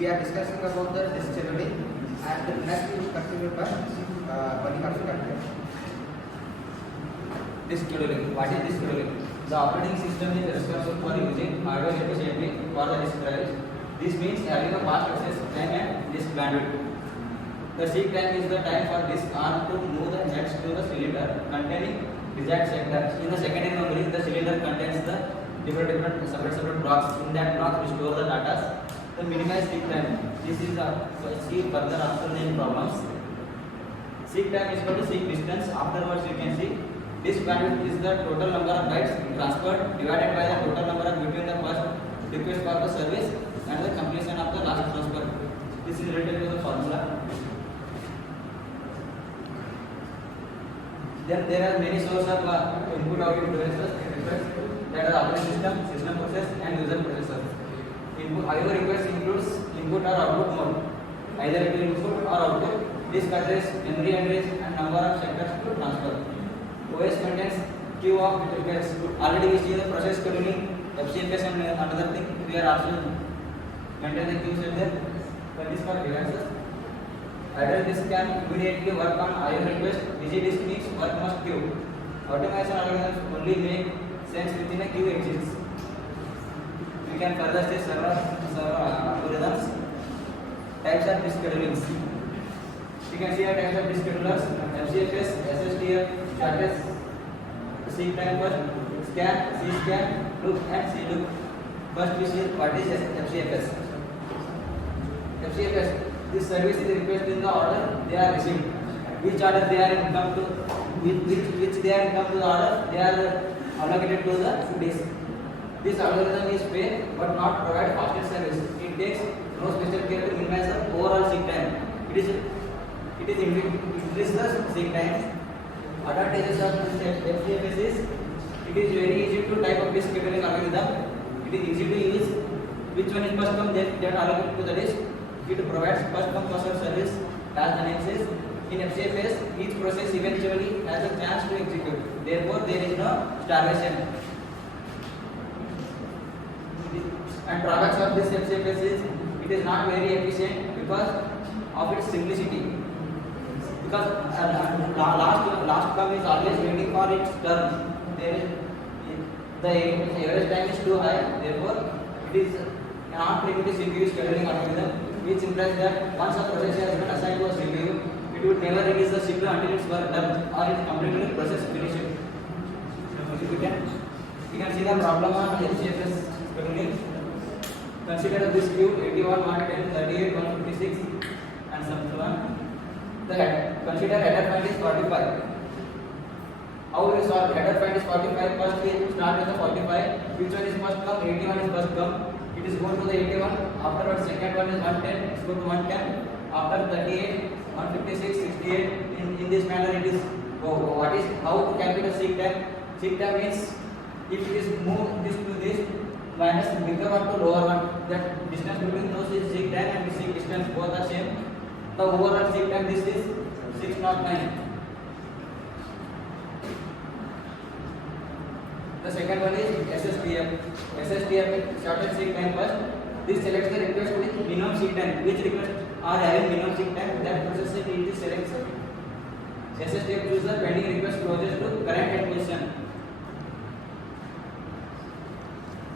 We are discussing about the disk scheduling, and the next is continued by Manikarsh Kanti. Disk scheduling. What is disk scheduling? The operating system is responsible for using hardware efficiently for the disk drives. This means having a fast access time and disk bandwidth. The seek time is the time for disk on to move the heads to the cylinder containing desired sector. In the secondary memory, the cylinder contains the different separate blocks. In that block, we store the data. The minimize seek time. This is see further after the problems. Seek time is equal to seek distance. Afterwards, you can see disk bandwidth is the total number of bytes transferred divided by the total number of between the first request for the service and the completion of the last transfer. This is related to the formula. Then there are many sources of input-output devices that are operating system process, and user processor. Input IO request includes input or output mode, either it will input or output. Disk address, memory address, and number of sectors to transfer. OS contains queue of requests. Already we see the process scheduling, FCFS, and another thing. We are also maintain the queue set there. That is for devices. Idle disk can immediately work on IO request. Busy disk means work must queue. Automation algorithms only make sense within a queue exists. We can further say server algorithms. Types of disk schedulings. You can see the types of disk schedulers: FCFS, SSTF, shortest seek time first, scan, cscan, loop, and cloop. First we see what is FCFS. FCFS. This service is requested in the order they are received. Which order they are in come to, which they are in come to the order, they are allocated to the disk. This algorithm is fair but not provide fastest service. It takes no special care to minimize the overall seek time. It increase the seek time. Advantages of FCFS is it is very easy to type of disk scheduling algorithm. It is easy to use. Which one is first come that allocated to the disk. It provides first come first served service. As the name says, in FCFS, each process eventually has a chance to execute. Therefore, there is no starvation. And drawbacks of this FCFS is it is not very efficient because of its simplicity. Because last come is always waiting for its turn. The average time is too high. Therefore, it is not primitive CPU scheduling algorithm, which implies that once a process has been assigned to a CPU, it would never release the CPU until its work done or its completed process finished. You can see the problem of FCFS scheduling. Consider this queue 81, 110, 38, 156, and so on. Consider header file is 45. How we solve header file is 45? First we start with the 45. Which one is first come? 81 is first come. It is go to the 81. Afterwards, second one is 110. It's go to 110. After 38, 156, 68. In this manner, it is go. What is how to calculate seek time? Seek time means if it is move this to this minus bigger one to lower one. That distance between those is seek time and the seek distance both are same. The overall seek time this is 609. The second one is SSTF. SSTF shortest seek time first. This selects the request with minimum seek time. Which requests are having minimum seek time? That process it selects. SSTF chooses the pending request closest to current head position.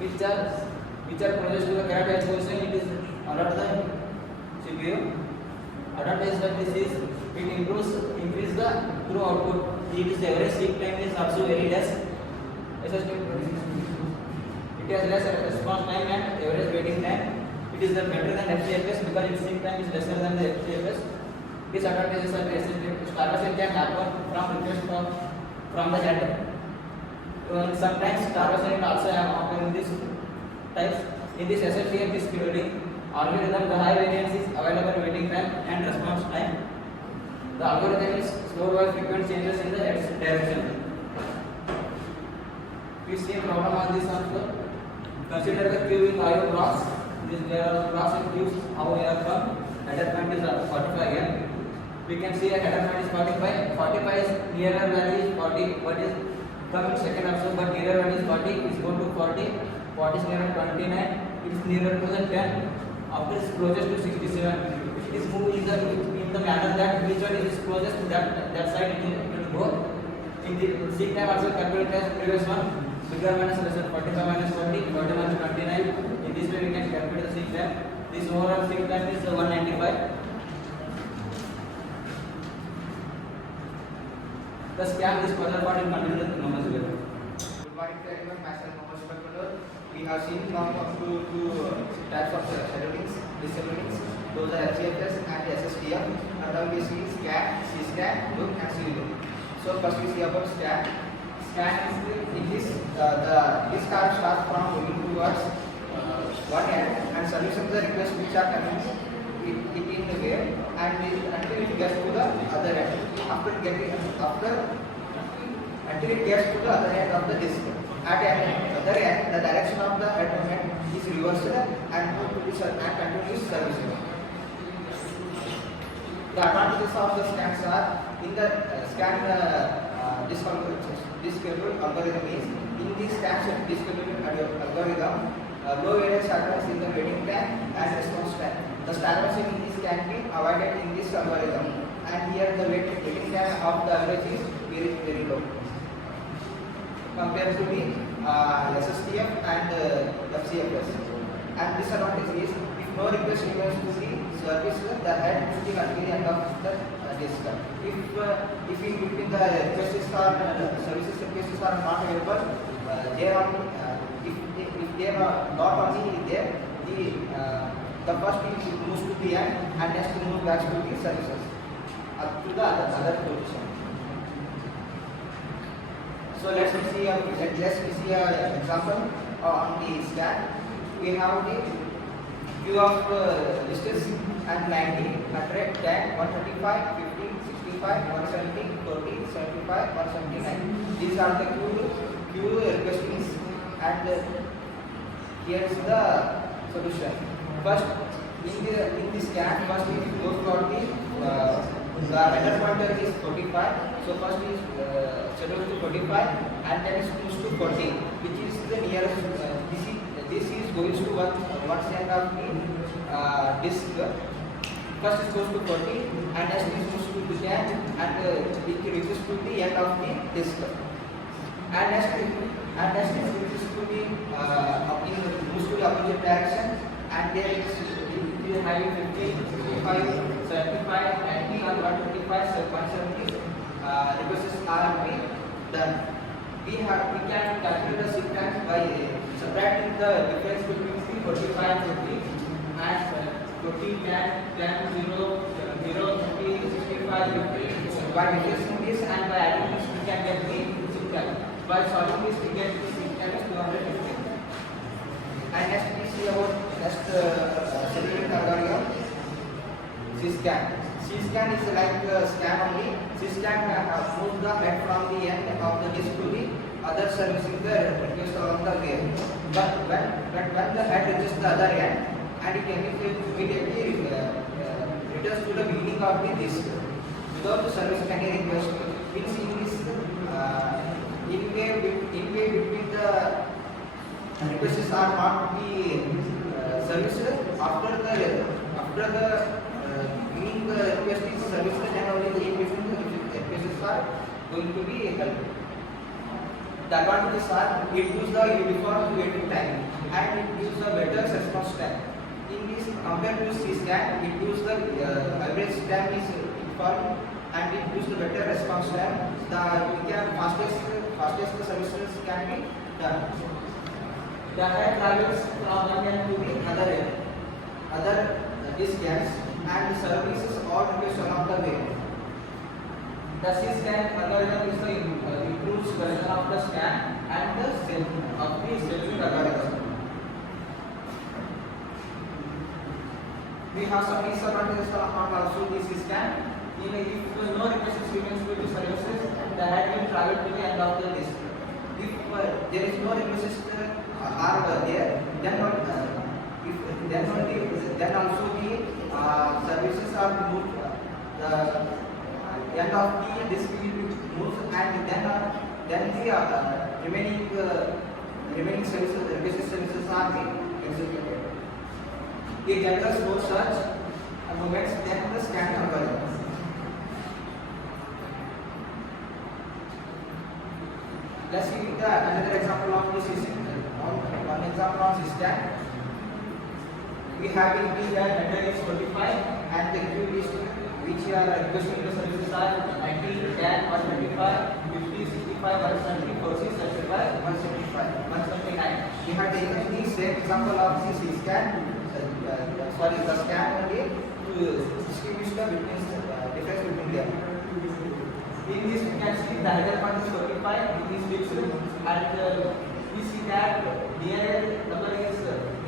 Which are closest to the current head position? It is alert the CPU. Advantage of this is it increase the through output. It is average seek time is also very less. It has less response time and average waiting time. It is better than FCFS because its seek time is lesser than the FCFS. Disadvantages of SSTF: starvation can happen from request from the header. Sometimes starvation also happen in this types. In this SSTF disk scheduling algorithm, the high variance is available waiting time and response time. The algorithm is slowed by frequent changes in the x direction. We see a problem on this also. Consider the queue with IO blocks. There are blocks and queues. How they are come? Header point is 45 again. We can see a header point is 45. 45 is nearer value is 40. What is come in second also, but nearer one is 40. Is go to 40. 40 is nearer 29. It is nearer to the 10. after it is closest to 67, it is moved in the manner that which one is closest to that side it will go. In the seek time also calculate as previous one, bigger minus lesser, 45 minus 40, 40 minus 29. In this way we can calculate the seek time. This overall seek time is 195. The scan this further part in continuous numbers level. Good morning to everyone. Myself Mohammed Shafaqullah. We have seen now two types of schedulings, disschedulings. Those are FCFS and SSTF. And now we see scan, C-scan, look and C-look. So first we see about scan. Scan is this card starts from moving towards one end and solution the request which are coming it in the way and until it gets to the other end. Until it gets to the other end of the disk. At the other end, the direction of the head movement is reversed and continues servicing. The advantages of the scans are in the scan disschedule algorithm is in the scan disschedule algorithm, low variance happens in the waiting time and response time. The stagnation in this can be avoided in this algorithm, and here the waiting time of the average is very low compared to the SSTF and FCFS. And disadvantage is if no request remains to the service, the head will be until the end of the disk. If in between the requests or services requests are not available, if they are not only there, the first is moves to the end and next move back to the services up to the other position. So let's see an example on the scan. We have the queue of lists and 90, 100, 10, 135, 50, 65, 170, 40, 75, 179. These are the queue requests and here is the solution. First, in the scan, first is goes for the header pointer is 45. So first is scheduled to 45 and then it moves to 40, which is the nearest. This is going to one end of the disk. First it goes to 40 and next it moves to 10 and it reaches to the end of the disk. And next it reaches to the moves to the opposite direction, and there it is having 50, 55, 75, 90 or 125, 170 requests are being done. We can calculate the seek time by subtracting the difference between 45 and 50 and 40, 10, 0, 0, 50, 65, 50. By replacing this and by adding this, we can get the seek time. By solving this, we get the seek time as 250. And next we see about scheduling algorithm, C-scan. C-scan is like scan only. C-scan moves the head from the end of the disk to the other servicing the request along the way. But when the head reaches the other end and it immediately returns to the beginning of the disk without servicing any request. Means in this in way between the requests are not be serviced after the beginning the request is serviced and only the requests are going to be held. The advantages are it gives the uniform waiting time and it gives the better response time. In this compared to C-scan, it gives the average time is uniform and it gives the better response time. The fastest services can be done. The head travels from one end to the other disk ends and the services all requests along the way. The C-scan algorithm is the improved version of the scan and the scheduling algorithm. We have some disadvantages on also the C-scan. If no request remains to the services, the head will travel to the end of the disk. If there is no request are there, then also the services are moved. The end of the disk will be moved, and then the remaining services, the request services are being executed. it generates more such moments than the scan algorithm. Let's see another example of this is one example of system. We have in the header is 45 and the queue list which are requesting the services are 90, 10, 125, 50, 65, 170, 40, 35, 175, 179. We have taken the same example of this scan, the scan only to distinguish the difference between them. In this we can see the header part is 45, it is fixed, and we see that near number is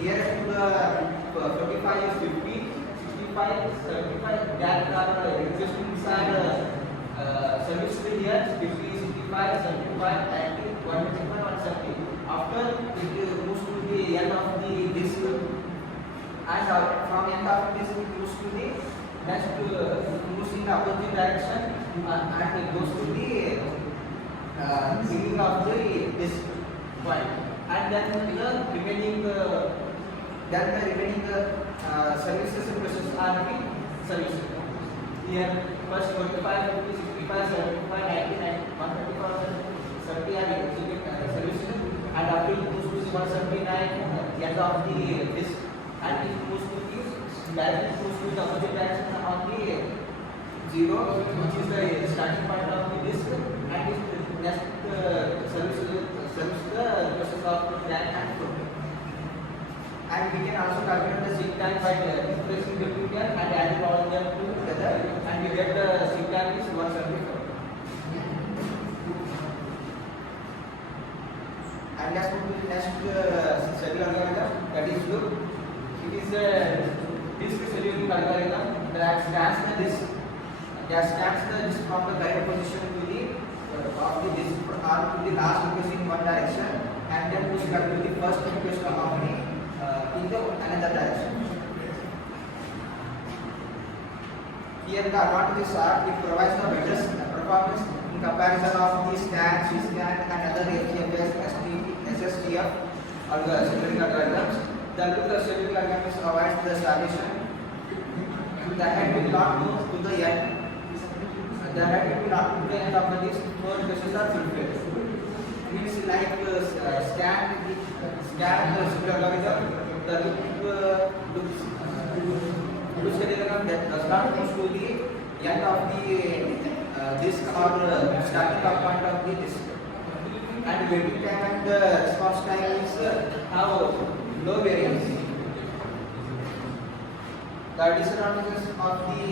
nearest to the 45 is 50, 65, 75. That are existing inside service here 50, 65, 75, 90, 125, 170. After it moves to the end of the disk, and from end of this it moves to the next moves in the opposite direction. And it goes to the beginning of this point, and then the remaining services and processes are the services. Here first 45, 50, 65, 75, 90, 135, 70 are executing services, and after it goes to the 179 end of the disk, and it goes to the directly goes to the opposite direction on the 0, which is the starting point of the disk, and is next service the process of DAN and float. And we can also calculate the sync time by replacing the two here and adding all of them together, and we get the sync time is 174. And let's move to the next schedule algorithm, that is loop. It is a disk scheduling algorithm that scans the disk. That scans the disk from the correct position to the of the disk or to the last request in one direction, and then push back to the first request harmony in the another direction. Here the advantages are it provides the better performance in comparison of the scan, C-scan and other HDFS, SSTF scheduling algorithms. The scheduling algorithms provides the establishment. The head will not move to the end. The head will not move to the end of the disk. Four requests are fulfilled. Means like scan the scheduling algorithm. The loop scheduling algorithm that does not move to the end of the disk or starting of point of the disk. And waiting time and response time is have low variance. The disadvantages of the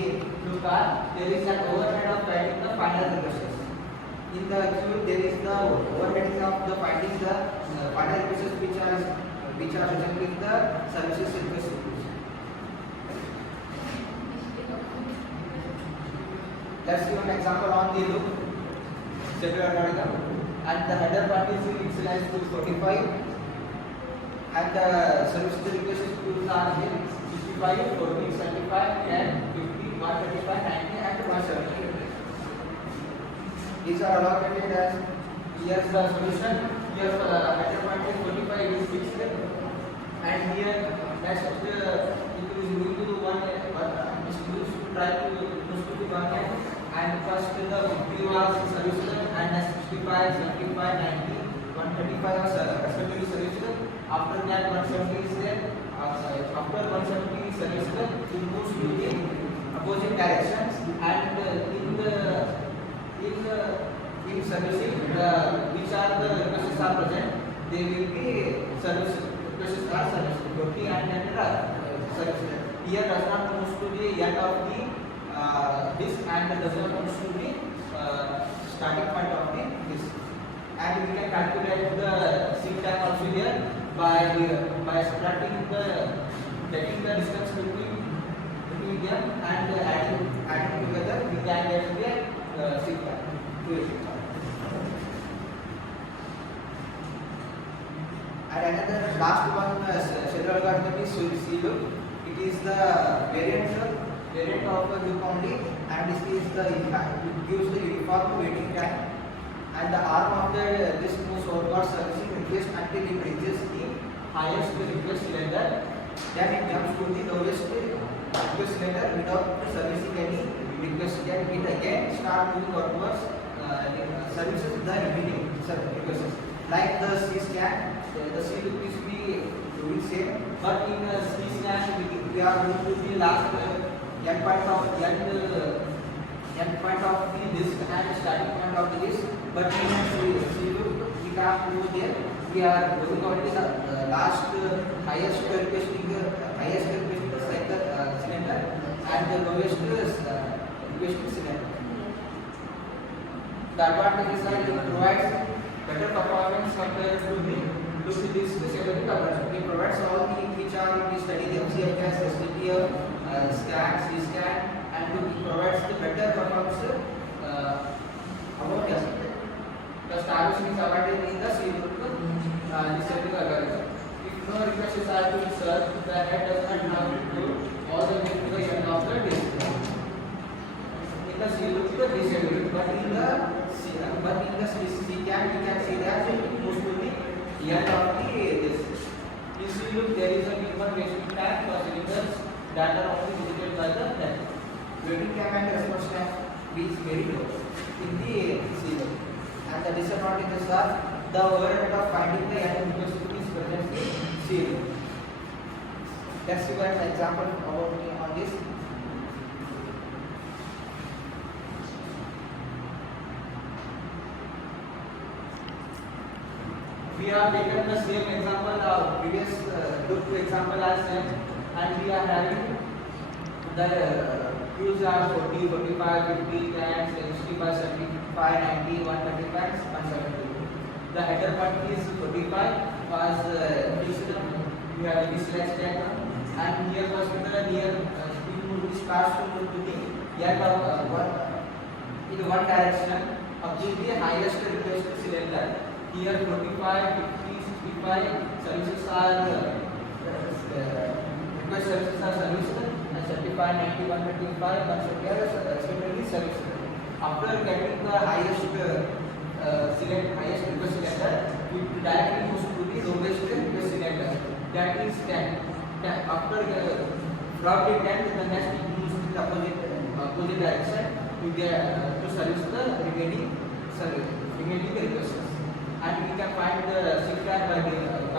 loop are there is an overhead of finding the final requests. In the queue, there is the overheading of the finding the final requests which are resembling the services request. Let's give an example on the loop scheduler algorithm. And the header part is initialized to 45, and the service request queues are here 65, 40, 75, 10, 50, 135, 90, and 170. These are allocated as here's the solution. Here the header part is 45 is fixed, and here next it is moving to one try to push to the one end, and first the 50 was solution, and next 65, 75, 90, 135 was respectively solution. After that 170 is there. After 170 solution, it moves to the opposite directions, and in servicing which are the requests are present, they will be service requests are serviced 40 and then service. Here does not move to the end of the disk, and does not move to the starting point of the disk. And we can calculate the sync time also here by subtracting taking the distance between them and adding together, we can get the sync time. And another last one schedule algorithm is C loop. It is the variant of the loop only, and this is the it gives the uniform waiting time. And the arm of the disk moves forward servicing request until it reaches the highest request length then it jumps to the lowest request cylinder without servicing any request. Then it again start moving outwards, services the remaining requests. Like the C scan, the C loop is be doing same, but in C scan we are going to the last end point of the list and starting point of the list. But in C loop we can't go there. We are going on the last highest requesting cylinder and the lowest requesting cylinder. The advantages are it provides better performance compared to the this security coverage. It provides all the which are we study the MCFS, STTF, scan, C-scan, and it provides the better performance about this. The establishing is awarded in the C group, the security algorithm. If no requests are to be served, the head does not have to do all the way to the end of the disk. In the C loop, the disabled, but in the C can we can see that it moves to the end of the disk. In C loop, there is a minimum waiting time for cylinders that are only visited by the head. Waiting time and response time is very low in the C loop. And the disadvantages are the overhead of finding the end request is present in C loop. Let's see an example about on this. We have taken the same example, previous group example as same, and we are having the queues are 40, 45, 50, 10, 65, 75, 90, 135, 170. The header point is 45 was we have this select diagram, and here was near speed move starts to move to the end of in one direction up to the highest request cylinder. Here 45, 50, 65 services are request services are serviced, and 75, 90, 125 are serviced. After getting the highest highest request cylinder, it directly moves to the lowest request cylinder. That is 10. After from the 10, the next it moves to the opposite direction to get to service the remaining requests. And we can find the SIG tag by the